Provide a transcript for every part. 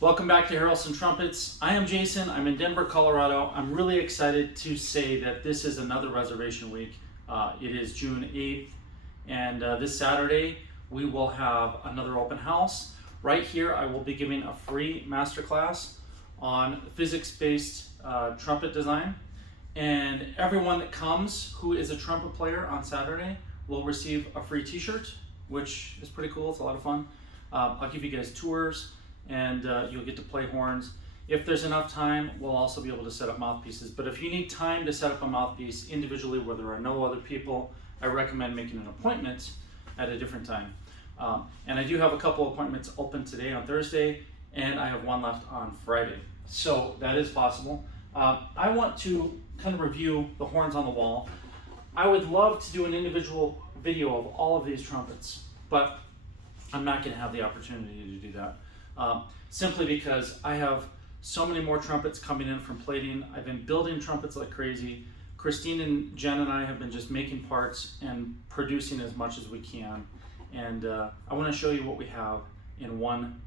Welcome back to Harrelson Trumpets. I am Jason. I'm in Denver, Colorado. I'm really excited to say that this is another reservation week. It is June 8th, and this Saturday we will have another open house. Right here I will be giving a free masterclass on physics-based trumpet design, and everyone that comes who is a trumpet player on Saturday will receive a free t-shirt, which is pretty cool. It's a lot of fun. I'll give you guys tours, and you'll get to play horns. If there's enough time, we'll also be able to set up mouthpieces. But if you need time to set up a mouthpiece individually where there are no other people, I recommend making an appointment at a different time. And I do have a couple appointments open today on Thursday, and I have one left on Friday. So that is possible. I want to kind of review the horns on the wall. I would love to do an individual video of all of these trumpets, but I'm not going to have the opportunity to do that. Simply because I have so many more trumpets coming in from plating. I've been building trumpets like crazy. Christine and Jen and I have been just making parts and producing as much as we can. And I want to show you what we have in one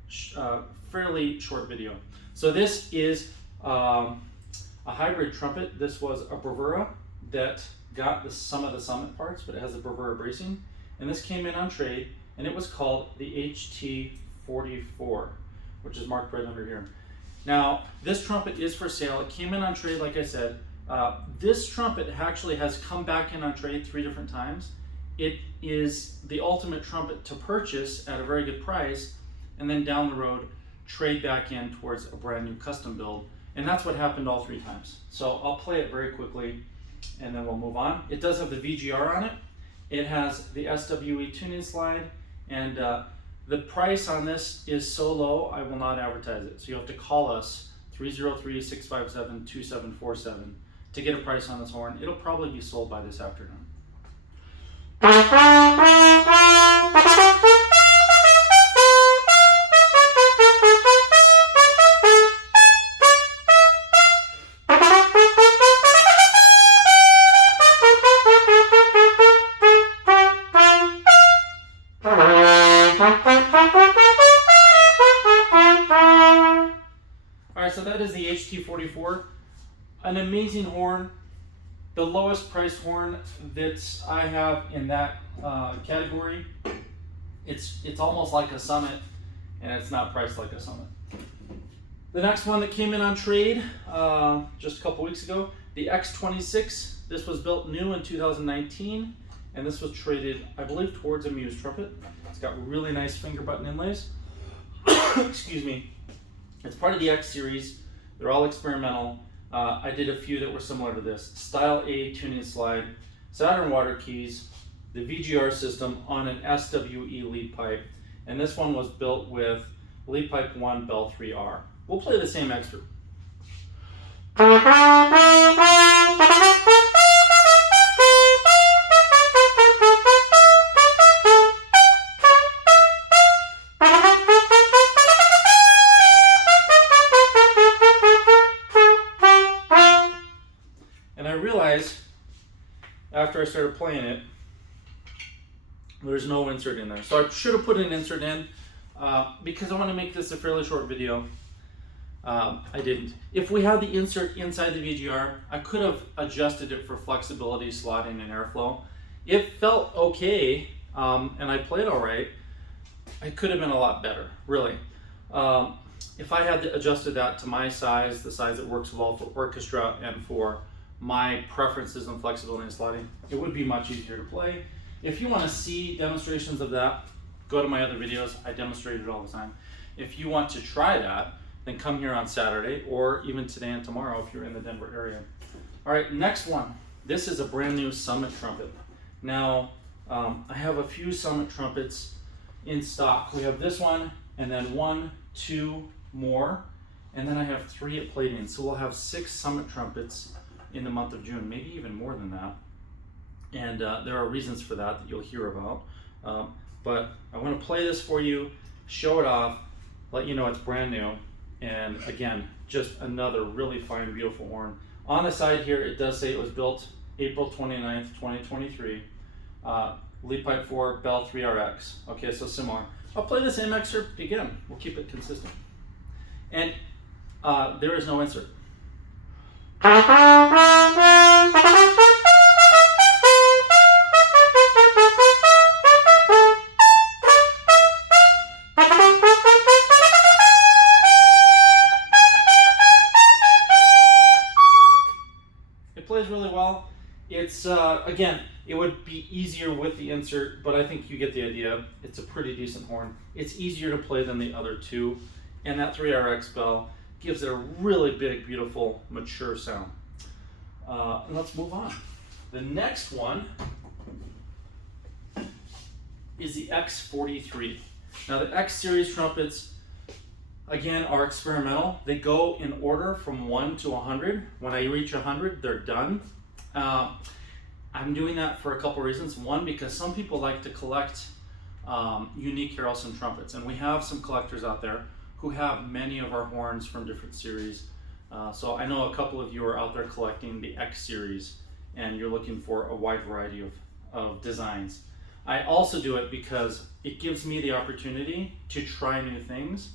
fairly short video. So this is a hybrid trumpet. This was a bravura that got some of the Summit parts, but it has a bravura bracing. And this came in on trade, and it was called the HT44, which is marked right under here. Now, this trumpet is for sale. It came in on trade, like I said. This trumpet actually has come back in on trade 3 different times. It is the ultimate trumpet to purchase at a very good price, and then down the road, trade back in towards a brand new custom build. And that's what happened all 3 times. So I'll play it very quickly, and then we'll move on. It does have the VGR on it. It has the SWE tuning slide, and the price on this is so low, I will not advertise it. So you have to call us, 303-657-2747, to get a price on this horn. It'll probably be sold by this afternoon. Alright, so that is the HT44, an amazing horn, the lowest priced horn that I have in that category. It's almost like a Summit, and it's not priced like a Summit. The next one that came in on trade just a couple weeks ago, the X26. This was built new in 2019, and this was traded, I believe, towards a Muse trumpet. It's got really nice finger button inlays. Excuse me. It's part of the X series. They're all experimental. I did a few that were similar to this. Style A tuning slide, Saturn water keys, the VGR system on an SWE lead pipe, and this one was built with lead pipe 1 bell 3R. We'll play the same excerpt. And I realized after I started playing it, there's no insert in there. So I should have put an insert in because I want to make this a fairly short video. I didn't. If we had the insert inside the VGR, I could have adjusted it for flexibility, slotting, and airflow. It felt okay, and I played all right. It could have been a lot better, really. If I had adjusted that to my size, the size that works well for orchestra and for my preferences on flexibility and sliding, it would be much easier to play. If you want to see demonstrations of that, go to my other videos. I demonstrate it all the time. If you want to try that, then come here on Saturday, or even today and tomorrow if you're in the Denver area. All right, next one. This is a brand new Summit trumpet. Now, I have a few Summit trumpets in stock. We have this one, and then 1, 2 more, and then I have 3 at plating. So we'll have 6 Summit trumpets in the month of June, maybe even more than that. And there are reasons for that you'll hear about. But I want to play this for you, show it off, let you know it's brand new. And again, just another really fine, beautiful horn. On the side here, it does say it was built April 29th, 2023. Lead pipe 4, bell 3RX. Okay, so similar. I'll play the same excerpt again. We'll keep it consistent. there is no insert. It plays really well. It's, again, it would be easier with the insert, but I think you get the idea. It's a pretty decent horn. It's easier to play than the other two, and that 3RX bell gives it a really big, beautiful, mature sound. And let's move on. The next one is the X43. Now the X series trumpets, again, are experimental. They go in order from 1 to 100. When I reach 100, they're done. I'm doing that for a couple reasons. One, because some people like to collect unique Harrelson trumpets, and we have some collectors out there who have many of our horns from different series. So I know a couple of you are out there collecting the X series, and you're looking for a wide variety of designs. I also do it because it gives me the opportunity to try new things,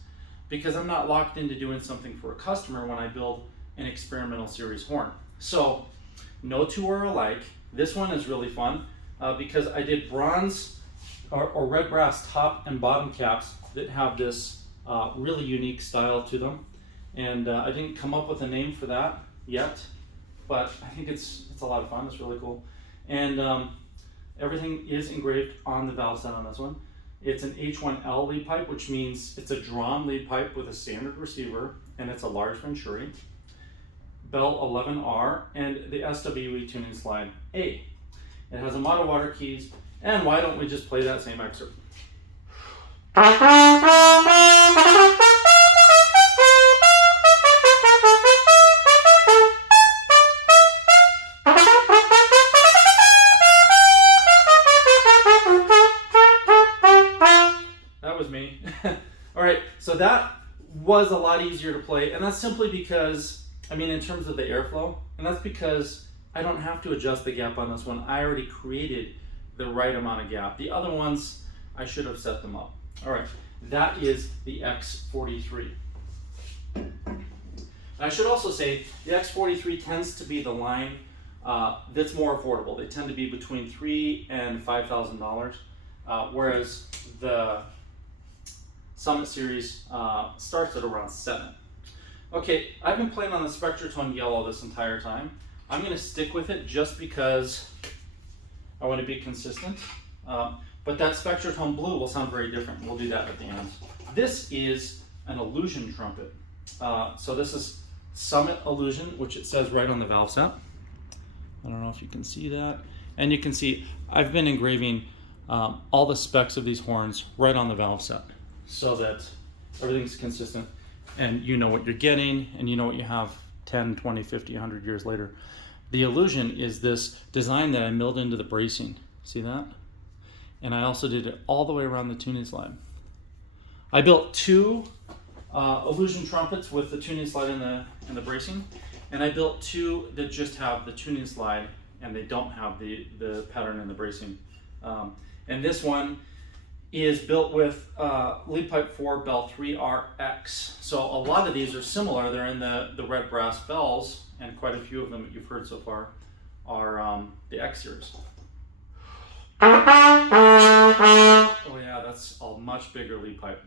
because I'm not locked into doing something for a customer when I build an experimental series horn. So no two are alike. This one is really fun because I did bronze or red brass top and bottom caps that have this really unique style to them. And I didn't come up with a name for that yet, but I think it's a lot of fun. It's really cool. And everything is engraved on the valve set on this one. It's an H1L lead pipe, which means it's a drawn lead pipe with a standard receiver, and it's a large Venturi. Bell 11R, and the SWE tuning slide A. It has a mono water keys, and why don't we just play that same excerpt? That was me. All right, so that was a lot easier to play, and that's simply because, I mean, in terms of the airflow, and that's because I don't have to adjust the gap on this one. I already created the right amount of gap. The other ones, I should have set them up. All right, that is the X43. I should also say the X43 tends to be the line that's more affordable. They tend to be between $3,000 and $5,000, whereas the Summit series starts at around $7,000. Okay, I've been playing on the Spectratone yellow this entire time. I'm going to stick with it just because I want to be consistent. But that Spectratone blue will sound very different. We'll do that at the end. This is an illusion trumpet. So this is Summit Illusion, which it says right on the valve set. I don't know if you can see that. And you can see I've been engraving all the specs of these horns right on the valve set so that everything's consistent. And you know what you're getting, and you know what you have 10, 20, 50, 100 years later. The illusion is this design that I milled into the bracing. See that? And I also did it all the way around the tuning slide. I built two illusion trumpets with the tuning slide and the bracing, and I built two that just have the tuning slide and they don't have the pattern and the bracing. And this one is built with lead pipe 4 bell 3RX. So a lot of these are similar. They're in the red brass bells, and quite a few of them that you've heard so far are the X series. Oh yeah, that's a much bigger lead pipe.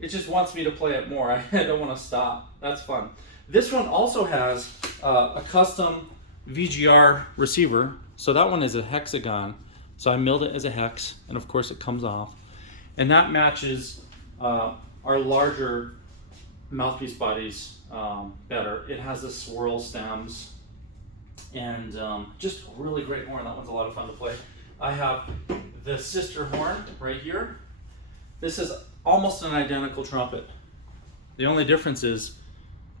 It just wants me to play it more. I don't want to stop. That's fun. This one also has a custom VGR receiver. So that one is a hexagon. So I milled it as a hex, and of course it comes off. And that matches our larger mouthpiece bodies better. It has the swirl stems, and just a really great horn. That one's a lot of fun to play. I have the sister horn right here. This is almost an identical trumpet. The only difference is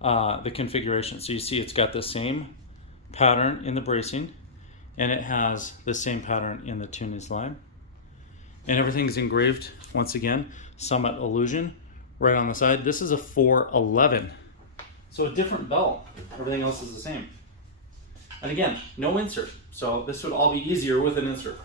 the configuration. So you see it's got the same pattern in the bracing, and it has the same pattern in the tuning slide. And everything's engraved, once again, Summit Illusion, right on the side. This is a 411. So a different bell. Everything else is the same. And again, no insert. So this would all be easier with an insert.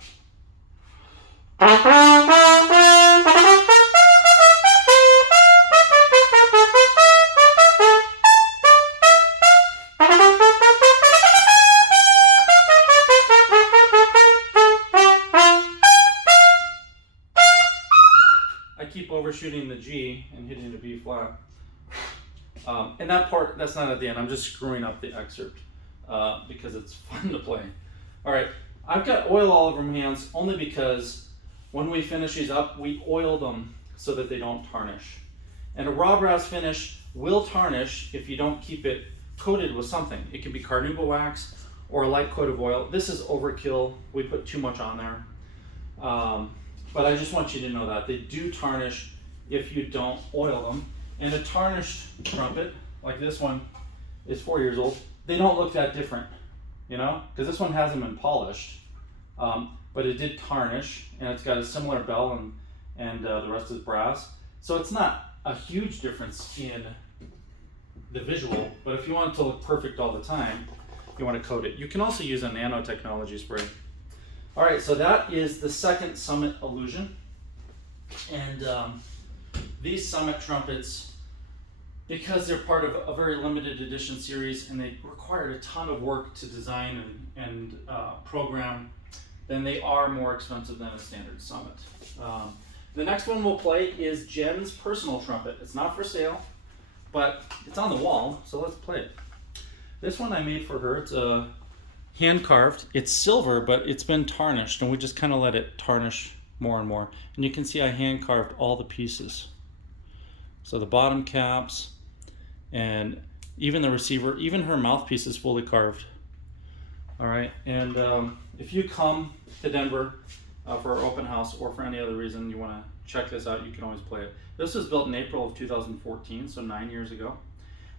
I keep overshooting the G and hitting the B flat. And that part, that's not at the end. I'm just screwing up the excerpt because it's fun to play. All right, I've got oil all over my hands only because when we finish these up, we oil them so that they don't tarnish. And a raw brass finish will tarnish if you don't keep it coated with something. It can be carnauba wax or a light coat of oil. This is overkill. We put too much on there. But I just want you to know that they do tarnish if you don't oil them. And a tarnished trumpet, like this one, is 4 years old. They don't look that different, you know, because this one hasn't been polished. But it did tarnish, and it's got a similar bell, and the rest is brass. So it's not a huge difference in the visual, but if you want it to look perfect all the time, you want to coat it. You can also use a nanotechnology spray. All right, so that is the second Summit Illusion. And these Summit trumpets, because they're part of a very limited edition series and they required a ton of work to design and program, then they are more expensive than a standard Summit. The next one we'll play is Jen's personal trumpet. It's not for sale, but it's on the wall, so let's play it. This one I made for her. It's hand carved. It's silver, but it's been tarnished, and we just kind of let it tarnish more and more. And you can see I hand carved all the pieces. So the bottom caps, and even the receiver, even her mouthpiece is fully carved. All right, and if you come to Denver for our open house or for any other reason you want to check this out, you can always play it. This was built in April of 2014, so 9 years ago.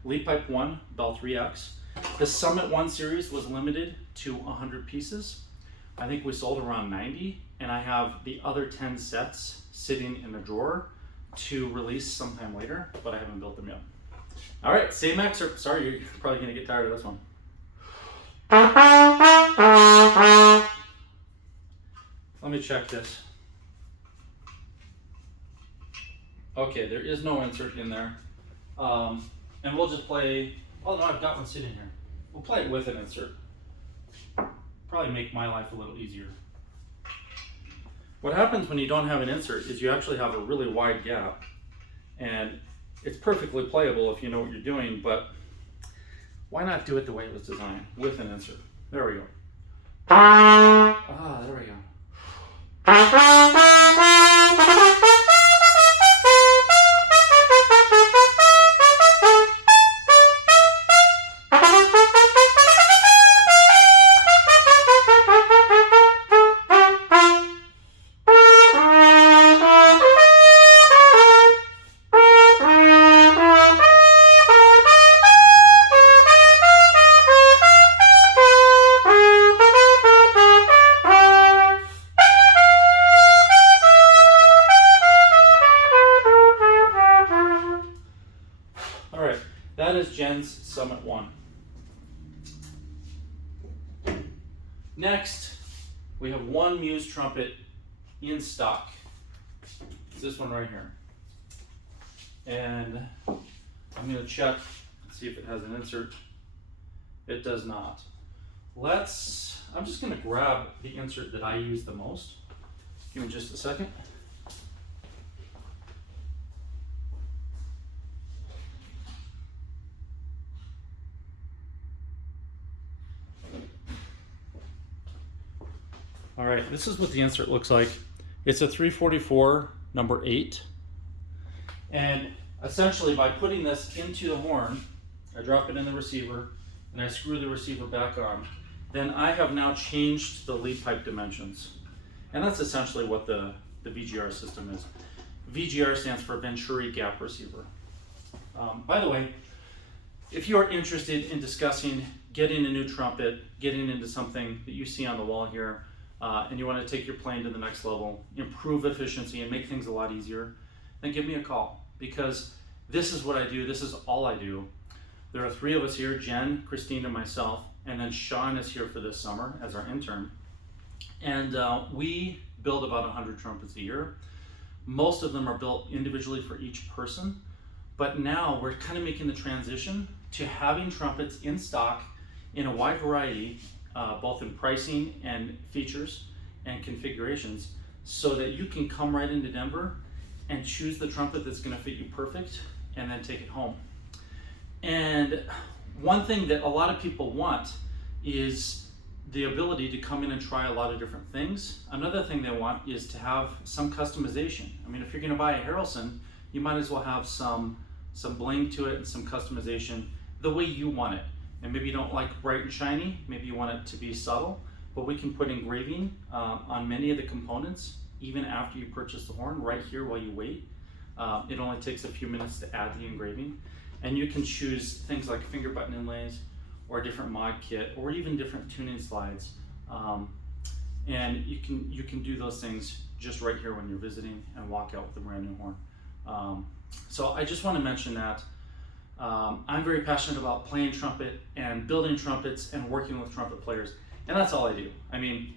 Lead Pipe 1, Bell 3X. The Summit 1 series was limited to 100 pieces. I think we sold around 90, and I have the other 10 sets sitting in a drawer to release sometime later, but I haven't built them yet. All right, same excerpt. Sorry, you're probably gonna get tired of this one. Let me check this. Okay, there is no insert in there. And we'll just play, oh no, I've got one sitting here. We'll play it with an insert. Probably make my life a little easier. What happens when you don't have an insert is you actually have a really wide gap, and it's perfectly playable if you know what you're doing, but why not do it the way it was designed, with an insert? There we go. Ah, there we go. That is Jen's Summit 1. Next, we have one Muse trumpet in stock. It's this one right here. And I'm going to check and see if it has an insert. It does not. I'm just going to grab the insert that I use the most. Give me just a second. All right, this is what the insert looks like. It's a 344 number 8. And essentially by putting this into the horn, I drop it in the receiver and I screw the receiver back on. Then I have now changed the lead pipe dimensions. And that's essentially what the VGR system is. VGR stands for Venturi Gap Receiver. By the way, if you are interested in discussing getting a new trumpet, getting into something that you see on the wall here, and you want to take your playing to the next level, improve efficiency, and make things a lot easier, then give me a call, because this is what I do. This is all I do. There are 3 of us here, Jen, Christine, and myself, and then Sean is here for this summer as our intern. And we build about 100 trumpets a year. Most of them are built individually for each person, but now we're kind of making the transition to having trumpets in stock in a wide variety, both in pricing and features and configurations, so that you can come right into Denver and choose the trumpet that's going to fit you perfect and then take it home. And one thing that a lot of people want is the ability to come in and try a lot of different things. Another thing they want is to have some customization. I mean, if you're going to buy a Harrelson, you might as well have some bling to it and some customization the way you want it. And maybe you don't like bright and shiny, maybe you want it to be subtle, but we can put engraving on many of the components even after you purchase the horn, right here while you wait. It only takes a few minutes to add the engraving. And you can choose things like finger button inlays, or a different mod kit, or even different tuning slides. And you can do those things just right here when you're visiting and walk out with a brand new horn. So I just want to mention that I'm very passionate about playing trumpet and building trumpets and working with trumpet players, and that's all I do. I mean,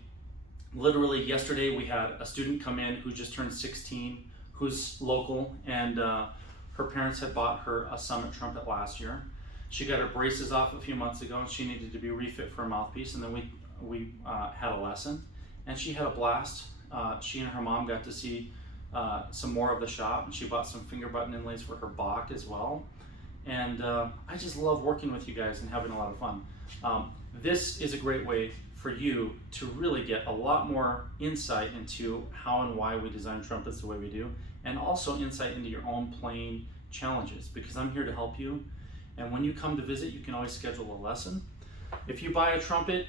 literally yesterday we had a student come in who just turned 16, who's local, and her parents had bought her a Summit trumpet last year. She got her braces off a few months ago and she needed to be refit for a mouthpiece, and then we had a lesson and she had a blast. She and her mom got to see some more of the shop, and she bought some finger button inlays for her Bach as well. And I just love working with you guys and having a lot of fun. This is a great way for you to really get a lot more insight into how and why we design trumpets the way we do, and also insight into your own playing challenges, because I'm here to help you. And when you come to visit, you can always schedule a lesson. If you buy a trumpet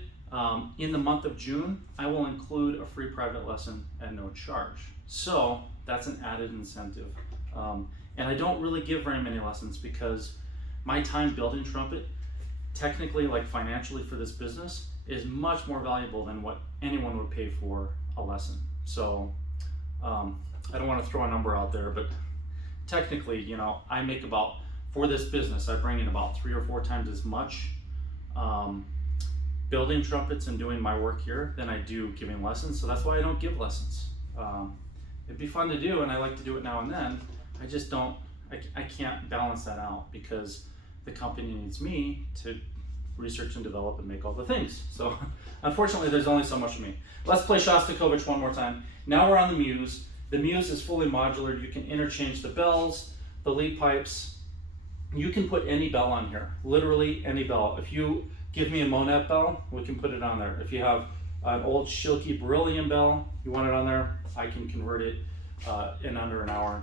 in the month of June, I will include a free private lesson at no charge. So that's an added incentive. And I don't really give very many lessons, because my time building trumpet, technically, like financially for this business, is much more valuable than what anyone would pay for a lesson. So I don't want to throw a number out there, but technically, you know, I make about, for this business, I bring in about 3 or 4 times as much building trumpets and doing my work here than I do giving lessons. So that's why I don't give lessons. It'd be fun to do, and I like to do it now and then. I just don't, I can't balance that out, because the company needs me to research and develop and make all the things. So unfortunately, there's only so much of me. Let's play Shostakovich one more time. Now we're on the Muse. The Muse is fully modular. You can interchange the bells, the lead pipes. You can put any bell on here, literally any bell. If you give me a Monette bell, we can put it on there. If you have an old Schilke beryllium bell, you want it on there, I can convert it in under an hour.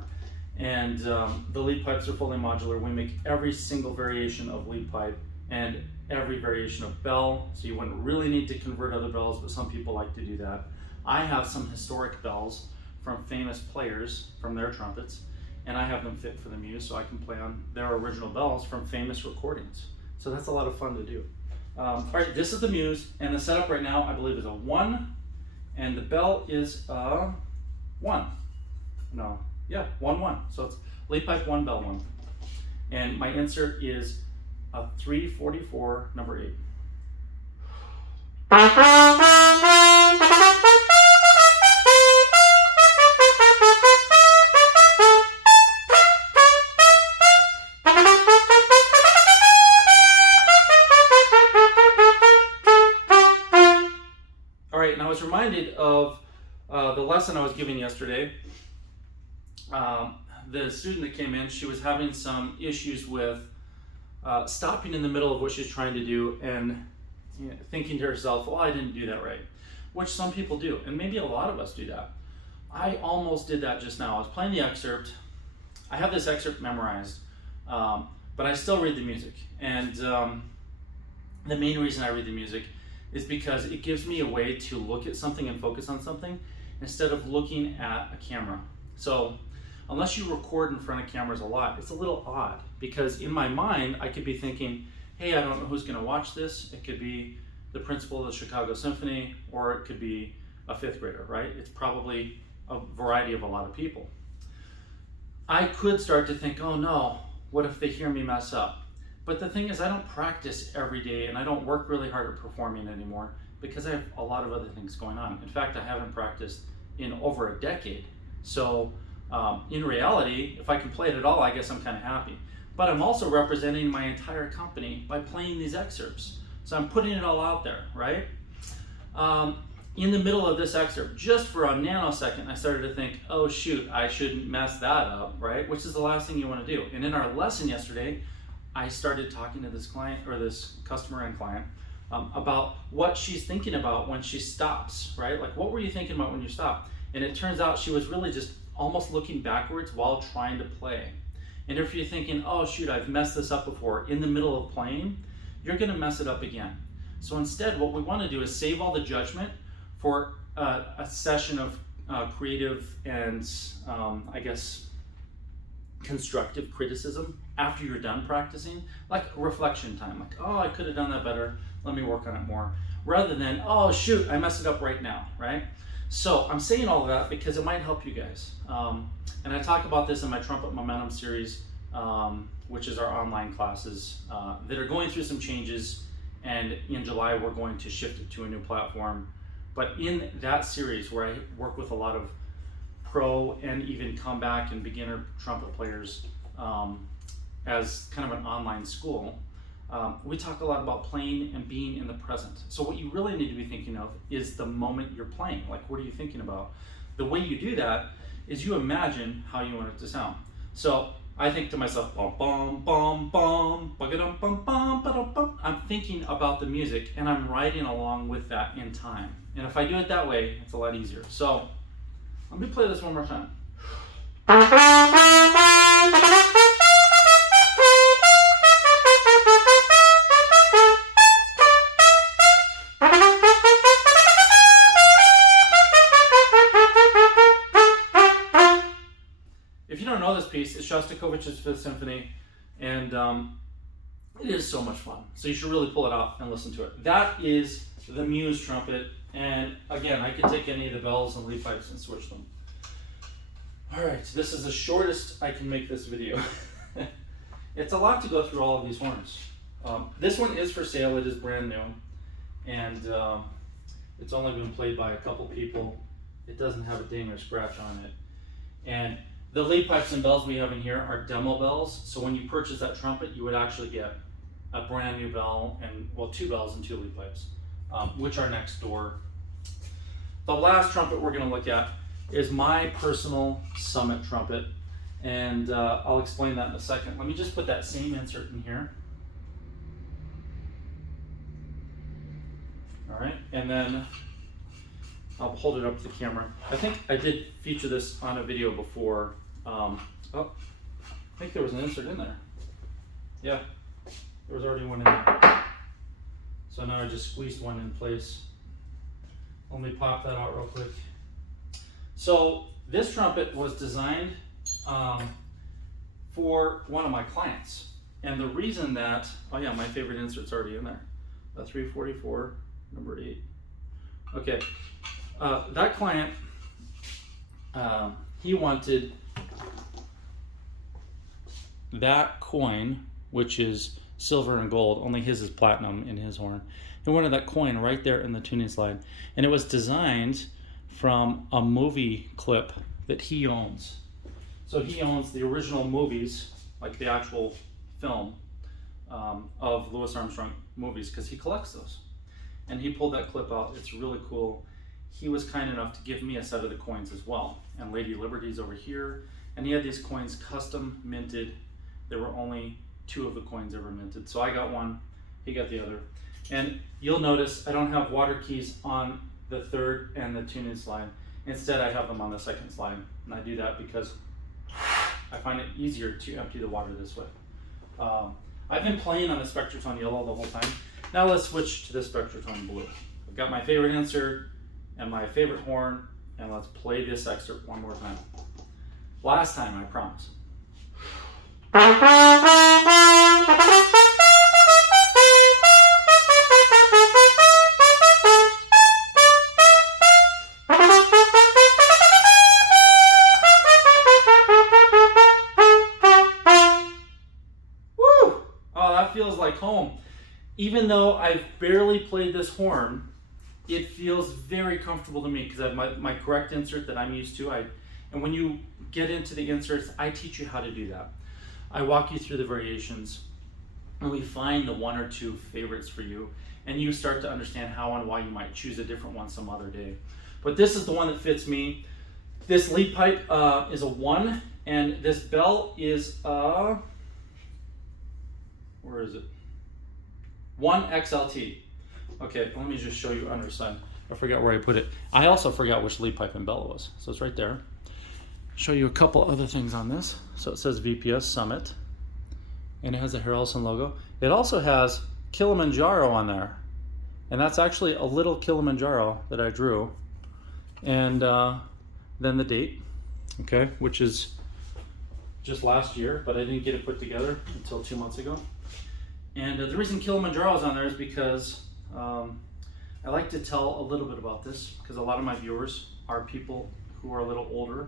And the lead pipes are fully modular. We make every single variation of lead pipe and every variation of bell, so you wouldn't really need to convert other bells, but some people like to do that. I have some historic bells from famous players from their trumpets, and I have them fit for the Muse, so I can play on their original bells from famous recordings. So that's a lot of fun to do. All right, this is the Muse, and the setup right now, I believe, is a 1, and the bell is a 1. No, yeah, 1, 1. So it's lead pipe 1, bell 1. And my insert is a 344, number 8. All right, and I was reminded of the lesson I was giving yesterday. The student that came in, she was having some issues with stopping in the middle of what she's trying to do and thinking to herself, well, I didn't do that right, which some people do, and maybe a lot of us do that. I almost did that just now. I was playing the excerpt. I have this excerpt memorized, but I still read the music. And the main reason I read the music is because it gives me a way to look at something and focus on something instead of looking at a camera. So unless you record in front of cameras a lot, it's a little odd, because in my mind, I could be thinking, hey, I don't know who's going to watch this. It could be the principal of the Chicago Symphony, or it could be a fifth grader, right? It's probably a variety of a lot of people. I could start to think, oh no, what if they hear me mess up? But the thing is, I don't practice every day, and I don't work really hard at performing anymore because I have a lot of other things going on. In fact, I haven't practiced in over a decade. So in reality, if I can play it at all, I guess I'm kind of happy. But I'm also representing my entire company by playing these excerpts. So I'm putting it all out there, right? In the middle of this excerpt, just for a nanosecond, I started to think, oh shoot, I shouldn't mess that up, right? Which is the last thing you want to do. And in our lesson yesterday, I started talking to this client, or this customer and client, about what she's thinking about when she stops, right? Like, what were you thinking about when you stopped? And it turns out she was really just almost looking backwards while trying to play. And if you're thinking, oh shoot, I've messed this up before, in the middle of playing, you're gonna mess it up again. So instead, what we wanna do is save all the judgment for a session of creative and I guess constructive criticism after you're done practicing, like reflection time, like, oh, I could have done that better, let me work on it more, rather than, oh shoot, I messed it up right now, right? So I'm saying all of that because it might help you guys. And I talk about this in my Trumpet Momentum series, which is our online classes that are going through some changes, and in July we're going to shift it to a new platform. But in that series, where I work with a lot of pro and even comeback and beginner trumpet players as kind of an online school, we talk a lot about playing and being in the present. So what you really need to be thinking of is the moment you're playing. Like, what are you thinking about? The way you do that is you imagine how you want it to sound. So I think to myself, bum bum bum bum, ba-ga-dum bum bum ba-dum bum. I'm thinking about the music and I'm riding along with that in time. And if I do it that way, it's a lot easier. So let me play this one more time. If you don't know this piece, it's Shostakovich's Fifth Symphony, and it is so much fun. So you should really pull it out and listen to it. That is the Muse trumpet, and again, I can take any of the bells and lead pipes and switch them. All right, this is the shortest I can make this video. It's a lot to go through all of these horns. This one is for sale. It is brand new, and it's only been played by a couple people. It doesn't have a ding or scratch on it. And the lead pipes and bells we have in here are demo bells. So when you purchase that trumpet, you would actually get a brand new bell and, well, 2 bells and 2 lead pipes, which are next door. The last trumpet we're going to look at is my personal Summit trumpet, and I'll explain that in a second. Let me just put that same insert in here. All right, and then I'll hold it up to the camera. I think I did feature this on a video before. Oh, I think there was an insert in there. Yeah, there was already one in there. So now I just squeezed one in place. Let me pop that out real quick. So this trumpet was designed for one of my clients. And the reason that, oh yeah, my favorite insert's already in there. A 344, number 8. Okay. That client, he wanted that coin, which is silver and gold, only his is platinum in his horn. He wanted that coin right there in the tuning slide. And it was designed from a movie clip that he owns. So he owns the original movies, like the actual film of Louis Armstrong movies, because he collects those. And he pulled that clip out. It's really cool. He was kind enough to give me a set of the coins as well. And Lady Liberty's over here. And he had these coins custom minted. There were only 2 of the coins ever minted. So I got one, he got the other. And you'll notice I don't have water keys on the 3rd and the tuning slide. Instead, I have them on the 2nd slide. And I do that because I find it easier to empty the water this way. I've been playing on the Spectrotone Yellow the whole time. Now let's switch to the Spectrotone Blue. I've got my favorite insert and my favorite horn, and let's play this excerpt one more time. Last time, I promise. home. Even though I've barely played this horn, it feels very comfortable to me because I have my correct insert that I'm used to. And when you get into the inserts, I teach you how to do that. I walk you through the variations, and we find the one or two favorites for you, and you start to understand how and why you might choose a different one some other day. But this is the one that fits me. This lead pipe is a 1, and this bell is a, where is it? 1 XLT. Okay, let me just show you underside. I forgot where I put it. I also forgot which lead pipe and bell it was, so it's right there. Show you a couple other things on this. So it says VPS Summit, and it has a Harrelson logo. It also has Kilimanjaro on there, and that's actually a little Kilimanjaro that I drew. And then the date, okay, which is just last year, but I didn't get it put together until 2 months ago. And the reason Kilimanjaro is on there is because I like to tell a little bit about this, because a lot of my viewers are people who are a little older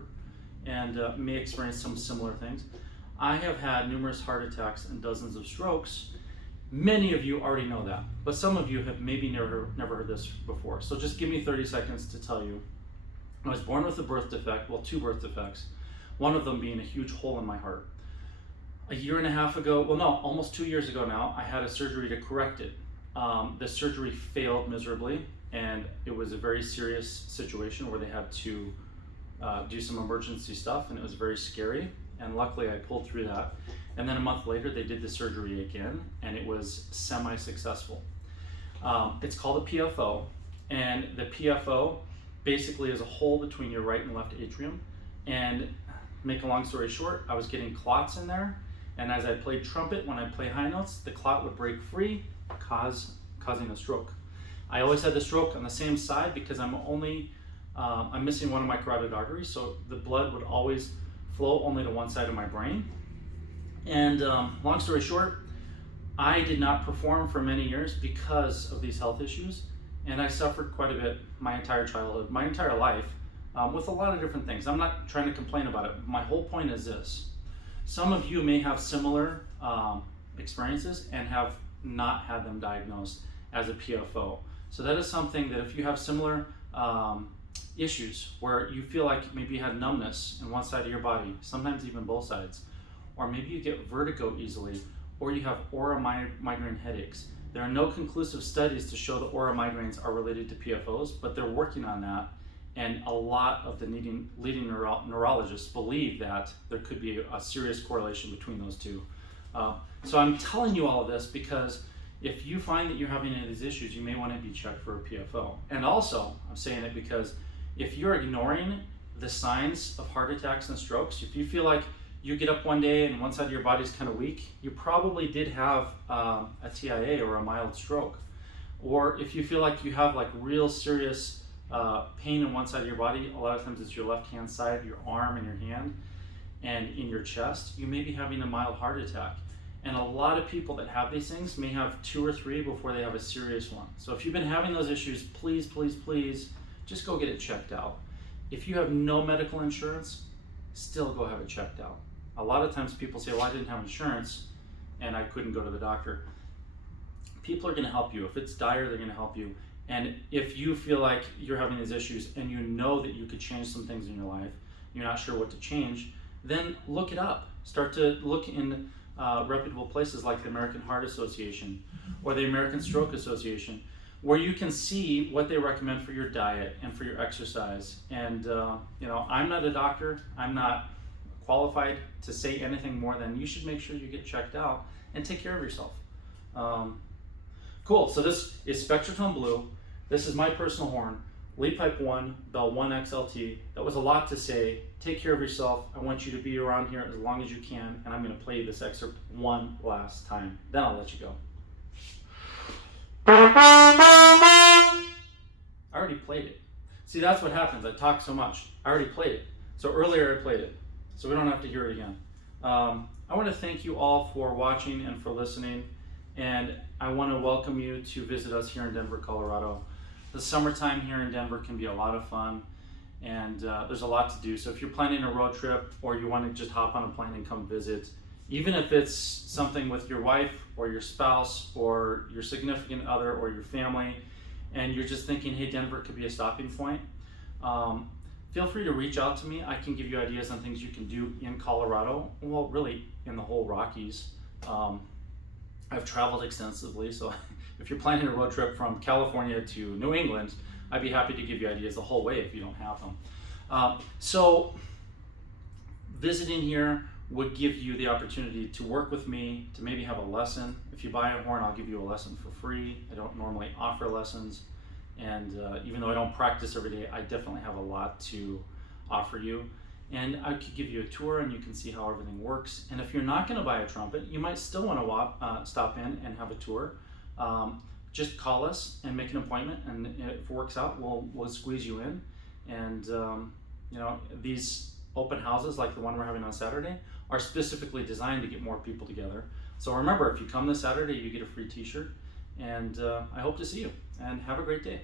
and may experience some similar things. I have had numerous heart attacks and dozens of strokes. Many of you already know that, but some of you have maybe never heard this before. So just give me 30 seconds to tell you. I was born with a birth defect, well, 2 birth defects, one of them being a huge hole in my heart. A year and a half ago, well no, almost 2 years ago now, I had a surgery to correct it. The surgery failed miserably, and it was a very serious situation where they had to do some emergency stuff, and it was very scary, and luckily I pulled through that. And then a month later they did the surgery again, and it was semi-successful. It's called a PFO, and the PFO basically is a hole between your right and left atrium. And make a long story short, I was getting clots in there, and as I played trumpet, when I play high notes, the clot would break free, causing a stroke. I always had the stroke on the same side because I'm missing one of my carotid arteries, so the blood would always flow only to one side of my brain. And long story short, I did not perform for many years because of these health issues, and I suffered quite a bit my entire childhood, my entire life, with a lot of different things. I'm not trying to complain about it. My whole point is this. Some of you may have similar experiences and have not had them diagnosed as a PFO. So that is something that if you have similar issues where you feel like maybe you had numbness in one side of your body, sometimes even both sides, or maybe you get vertigo easily, or you have aura migraine headaches. There are no conclusive studies to show that aura migraines are related to PFOs, but they're working on that, and a lot of the leading neurologists believe that there could be a serious correlation between those two. So I'm telling you all of this because if you find that you're having any of these issues, you may want to be checked for a PFO. And also, I'm saying it because if you're ignoring the signs of heart attacks and strokes, if you feel like you get up one day and one side of your body's kind of weak, you probably did have a TIA or a mild stroke. Or if you feel like you have like real serious pain in one side of your body, a lot of times it's your left hand side, your arm and your hand, and in your chest, you may be having a mild heart attack. And a lot of people that have these things may have 2 or 3 before they have a serious one. So if you've been having those issues, please, please, please, just go get it checked out. If you have no medical insurance, still go have it checked out. A lot of times people say, well, I didn't have insurance and I couldn't go to the doctor. People are gonna help you. If it's dire, they're gonna help you. And if you feel like you're having these issues and you know that you could change some things in your life, you're not sure what to change, then look it up. Start to look in reputable places like the American Heart Association or the American Stroke Association, where you can see what they recommend for your diet and for your exercise. And I'm not a doctor. I'm not qualified to say anything more than you should make sure you get checked out and take care of yourself. Cool. So this is Spectratone Blue. This is my personal horn. Lead Pipe 1, Bell 1 XLT. That was a lot to say. Take care of yourself. I want you to be around here as long as you can, and I'm going to play you this excerpt one last time. Then I'll let you go. I already played it. See, that's what happens. I talk so much. I already played it. So earlier I played it. So we don't have to hear it again. I want to thank you all for watching and for listening, and I want to welcome you to visit us here in Denver, Colorado. The summertime here in Denver can be a lot of fun, and there's a lot to do. So if you're planning a road trip or you want to just hop on a plane and come visit, even if it's something with your wife or your spouse or your significant other or your family, and you're just thinking, hey, Denver could be a stopping point, feel free to reach out to me. I can give you ideas on things you can do in Colorado, well, really in the whole Rockies. I've traveled extensively, so if you're planning a road trip from California to New England, I'd be happy to give you ideas the whole way if you don't have them. So visiting here would give you the opportunity to work with me, to maybe have a lesson. If you buy a horn, I'll give you a lesson for free. I don't normally offer lessons, and even though I don't practice every day, I definitely have a lot to offer you. And I could give you a tour and you can see how everything works. And if you're not going to buy a trumpet, you might still want to stop in and have a tour. Just call us and make an appointment, and if it works out, we'll squeeze you in. And you know, these open houses like the one we're having on Saturday are specifically designed to get more people together. So remember, if you come this Saturday, you get a free t-shirt, and I hope to see you, and have a great day.